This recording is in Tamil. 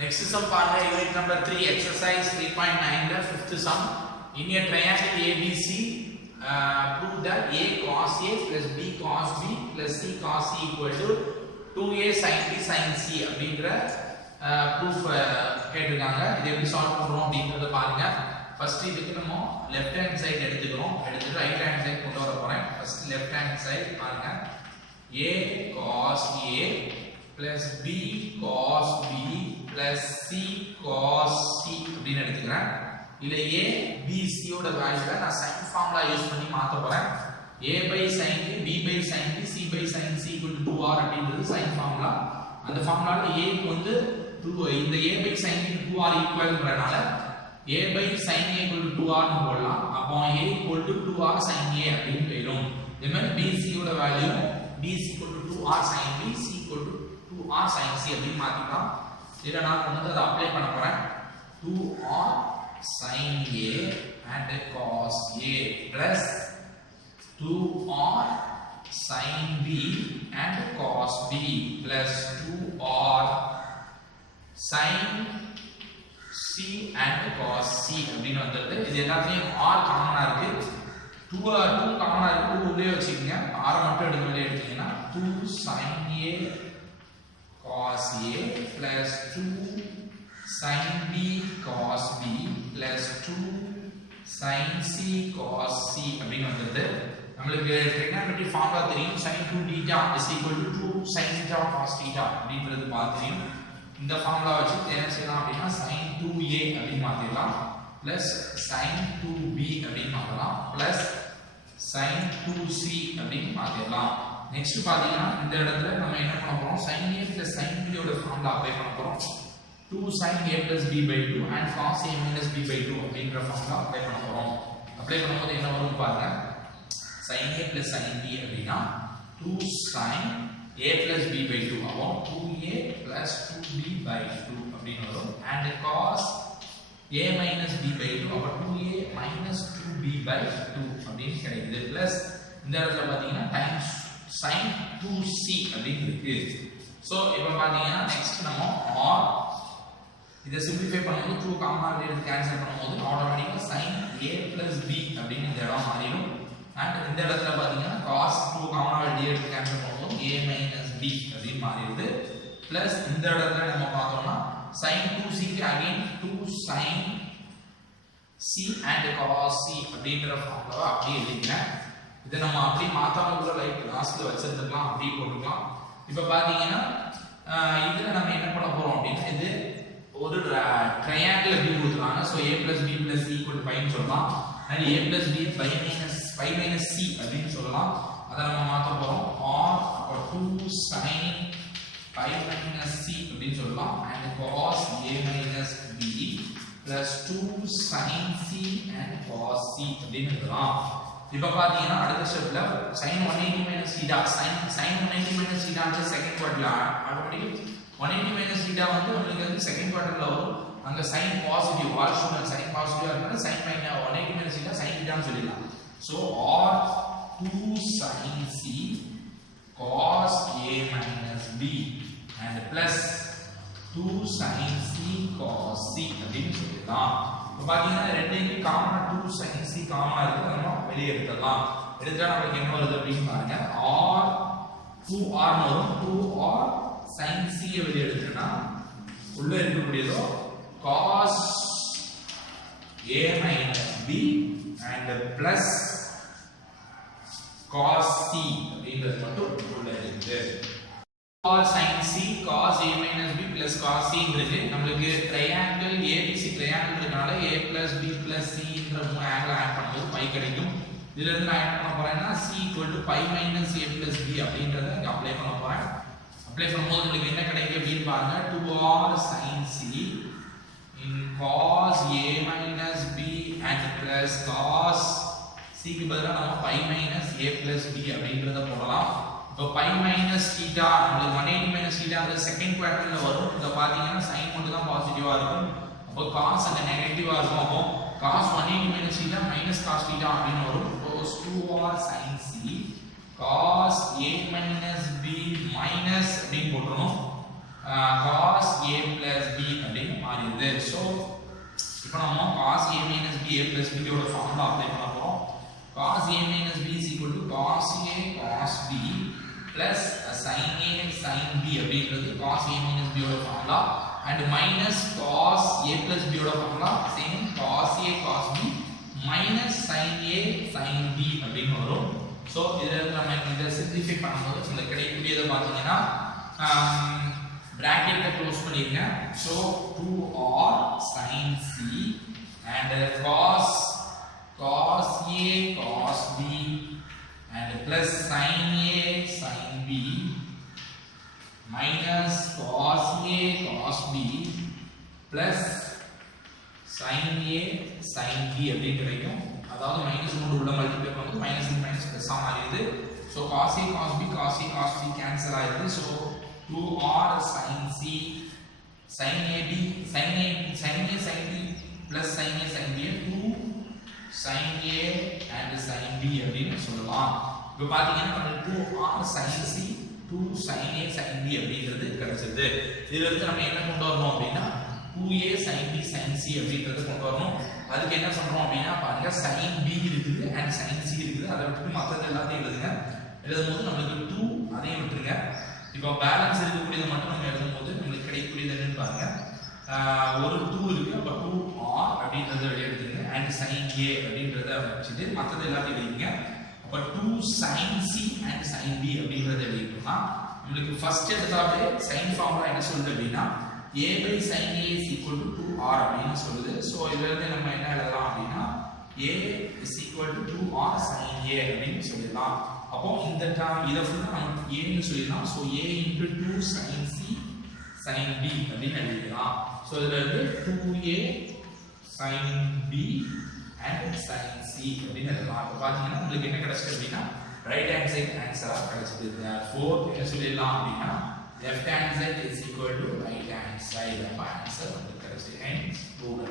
Next sum பாருங்க unit number 3 exercise 3.9 ல fifth sum in a triangle ABC prove that A cos A plus B cos B plus C cos C equal to 2A sin B sin C அப்படிங்கற proof கேட்டிருக்காங்க. இதை எப்படி சால்வ் பண்றோம் அப்படிங்கறத பாருங்க. ஃபர்ஸ்ட் இதுக்கு நம்ம லெஃப்ட் ஹேண்ட் சைடு எடுத்துக்கிறோம். எடுத்துட்டு ரைட் ஹேண்ட் சைடு கொண்டு வர போறேன். ஃபர்ஸ்ட் லெஃப்ட் ஹேண்ட் சைடு பாருங்க. A cos A plus B cos B plus C cos C அப்படின்னு எடுத்துக்கிறேன். இல்ல A B C ஓட வேல்யூவை நான் sin ஃபார்முலா யூஸ் பண்ணி மாத்த போறேன். A by sin A B by sin B C by sin C equal to 2R அப்படிங்கிறது sin ஃபார்முலா. அந்த ஃபார்முலால A க்கு வந்து 2 இந்த A by sin B 2R ஈக்குவல்ன்றனால A by sin A equal to 2R னு போடலாம். அப்போ A equal to 2R sin A அப்படின்னு போயிடும். இதே மாதிரி BC ஓட value BC equal to 2R sin B C equal to 2R sin C அப்படின்னு மாத்திக்கலாம். இத நான் வந்து அத அப்ளை பண்ண போறேன். 2R sin A and cos A plus 2R sin B and cos B plus 2R sin C and cos C அப்படின்னு வந்திருக்கு. இது எல்லாத்தையும் R காமனா இருக்கு. 2 காமனா இருக்கு. 2 உள்ளே வச்சுக்கங்க. R மட்டும் எடுக்க வெளியே எடுத்தீங்கன்னா 2 sin A cos A plus 2 sin B cos B plus 2 sin C cos C அப்படின்னு வந்திருக்கு. நமக்கு trigonometry ஃபார்முலா தெரியும். sin 2 theta is equal to 2 sin theta cos theta அப்படின்றது பார்த்தியும். இந்த ஃபார்முலா வச்சு என்ன செய்யலாம் அப்படினா sin 2a அப்படி மாத்திரலாம் plus sin 2b அப்படி மாத்தலாம் plus sin 2c அப்படி மாத்திரலாம். நெக்ஸ்ட் பாத்தீங்கன்னா இந்த இடத்துல நம்ம என்ன பண்ண போறோம் sin a plus sin b ஓட ஃபார்முலா அப்ளை பண்ண போறோம். 2 sin a plus b by 2 and cos a minus b by 2 அப்படிங்கற ஃபார்முலா அப்ளை பண்ண போறோம். அப்ளை பண்ணும்போது என்ன வரும் பாருங்க. sin a plus sin b அப்படினா 2 sin a plus b by 2 அப்போ 2a plus 2b by 2 அப்படினு வரும். and cos a minus b by 2 அப்போ 2a minus 2b by 2 அப்படினு கிடைக்குது. plus இந்த இடத்துல பாத்தீங்கன்னா times sin 2c அப்படினு இருக்கு. சோ இப்போ பாத்தீங்கன்னா நெக்ஸ்ட் நம்ம r இத சிம்பிளிஃபை பண்ணும்போது 2 காமனா எடுத்து கேன்சல் பண்ணும்போது ஆட்டோமேட்டிக்கா sin a plus b அப்படினு இந்த இடம் மாறிடும். and இந்த இடத்துல பாத்தீங்கன்னா cos 2 காமனா எடுத்து கேன்சல் பண்ணும்போது a minus b அப்படினு மாறிடுது. plus இந்த இடத்துல நம்ம பார்த்தோம்னா sin 2c க்கு again 2 sin c and cos c அப்படிங்கற ஃபார்முலாவை அப்படியே எழுதிக்கிறேன். இத நம்ம அப்படியே மாத்தாம கூட லைக் லாஸ்ட்ல வச்சிருக்கலாம் அப்படியே போட்டுக்கலாம். இப்போ பாத்தீங்கன்னா இதுல நம்ம என்ன பண்ண போறோம் அப்படினா இது ஒரு ட்ரையாங்கிள் அப்படி கொடுத்துறாங்க. So a plus b plus c equal to 5 னு சொல்லலாம். and a plus b 5 minus c அப்படினு சொல்லலாம். அத நம்ம மாத்த போறோம். r அப்ப 2 sin 5 minus c அப்படினு சொல்லலாம். and cos a minus b plus 2 sin c and cos c அப்படினு சொல்லலாம். இப்போ பாத்தீங்கன்னா அடுத்த ஸ்டெப்ல sin 180 minus theta sin 180 minus theta அந்த செகண்ட் குவாட்ரண்ட்ல ஆட்டோமேட்டிக்கலி 180 minus theta வந்து உங்களுக்கு வந்து செகண்ட் குவாட்ரண்ட்ல வரும். அங்க sin positive all student sin பாசிட்டிவா இருந்தா sin minus 180 minus theta sin theta னு சொல்லிடலாம். so r 2 sin c cos a minus b and plus 2 sin c cos c அப்படினு சொல்லிடலாம். இப்போ பாத்தீங்கன்னா ரெண்டையுமே காமனா 2 sin c காமனா இருக்கு. நம்ம வெளிய எடுத்துடலாம். எடுத்தா நமக்கு என்ன வருது அப்படினு பாருங்க. r 2r னு வரும். 2r sin c ஐ வெளிய எடுத்தா உள்ள இருக்கக்கூடியதோ cos a minus b and plus cos c அப்படிங்கிறது மட்டும் உள்ள இருக்கு. cos sin c cos a minus b plus cos c ங்கிறது நமக்கு ட்ரையாங்கிள் ABC ட்ரையாங்கிள் இருக்கனால a plus b plus c ன்ற மூணு ஆங்கிள் ஆட் பண்ணும்போது பை கிடைக்கும். இதுல இருந்து நான் ஆட் பண்ண போறேன்னா c equal to pi minus a plus b அப்படிங்கறத இங்க அப்ளை பண்ண போறேன். அப்ளை பண்ணும்போது உங்களுக்கு என்ன கிடைக்கும் அப்படினு பாருங்க. 2r sin c in cos a minus b and plus cos c க்கு பதிலா நம்ம pi minus a plus b அப்படிங்கறத போடலாம். இப்போ pi minus theta நமக்கு 180 minus theta அந்த செகண்ட் குவாட்ரண்ட்ல வரும். இத பாத்தீங்கன்னா sin மட்டும் தான் பாசிட்டிவா இருக்கும். அப்போ cos அங்க நெகட்டிவா இருக்கும். அப்போ cos 180 minus theta minus cos theta அப்படினு வரும். so 2r sin c cos a minus b minus அப்படினு போடுறோம். cos a plus b அப்படின்னு மாறிடுது. ஸோ இப்போ நம்ம cos a minus b a plus b யோட ஃபார்முலா அப்ளை பண்ண போறோம். cos a minus b is equal to cos a cos b plus sin a sin b அப்படின்றது cos a minus b யோட formula and minus cos a plus b யோட formula same cos a cos b minus sin a sin b அப்படின்னு வரும். ஸோ இதில் நம்ம இதை சிம்பிளிஃபை பண்ணும்போது இந்த கிடைக்கக்கூடியதை பார்த்தீங்கன்னா bracket close பண்ணிருங்க. So 2r sin c and cos a cos b and plus sin a sin b minus cos a cos b plus sin a sin b அப்படி கிடைக்கும். அதாவது மைனஸ் கொண்டு உள்ள மல்டிப்ளை பண்ணும்போது மைனஸ் மைனஸ் பிளஸ் ஆ மாறிடுது. So cos a cos b cos a cos b cancel ஆயிடுது. So 2r sin c sin a b sin a sin b plus sin a sin b 2 sin a and sin b அப்படின்னு சொல்லலாம். இப்போ பாத்தீங்கன்னா நமக்கு 2r sin c 2 sin a sin b அப்படிங்கிறது கிடைச்சது. இதுல இருந்து நம்ம என்ன கொண்டு வரணும் அப்படின்னா 2a sin b sin c அப்படிங்கறது கொண்டு வரணும். அதுக்கு என்ன பண்றோம் அப்படின்னா பாருங்க sin b இருக்குது and sin c இருக்குது. அதை விட்டு மற்றது எல்லாத்தையும் எழுதுங்க. எழுதும்போது நமக்கு 2 அதையும் விட்டுருங்க. இப்போ பேலன்ஸ் இருக்கக்கூடியது மட்டும் நம்ம எழுதும்போது நமக்கு கிடைக்கக்கூடியது என்னன்னு பாருங்க. ஒரு 2 இருக்கு. அப்ப 2r அப்படின்றத வெளிய எடுத்துங்க and sin a அப்படின்றத வச்சிட்டு மற்றது எல்லாத்தையும் எழுதிங்க. அப்ப 2 sin c and sin b அப்படின்றத எழுதிட்டோம்னா நமக்கு ஃபர்ஸ்ட் எடுத்தாலே sin ஃபார்முலா என்ன சொல்லுது அப்படின்னா a by sin a is equal to 2r அப்படின்னு சொல்லுது. ஸோ இதுல இருந்து நம்ம என்ன எழுதலாம் அப்படின்னா a is equal to 2r sin a அப்படின்னு சொல்லலாம். அப்போ இந்த டேர்ம் இத ஃபுல்லா நம்ம a ன்னு சொல்லலாம். So a into 2 sin c sin b அப்படின்னு எழுதிக்கலாம். சோ இதுல இருந்து 2a sin b and sin c அப்படின்னு எழுதலாம். அப்ப பாத்தீங்கன்னா உங்களுக்கு என்ன கிடைச்சது அப்படின்னா ரைட் ஹேண்ட் சைடு ஆன்சரா கிடைச்சது. therefore என்ன சொல்லலாம் அப்படின்னா left hand side is equal to right hand side. அப்ப ஆன்சர் வந்து கிடைச்சது. hence 2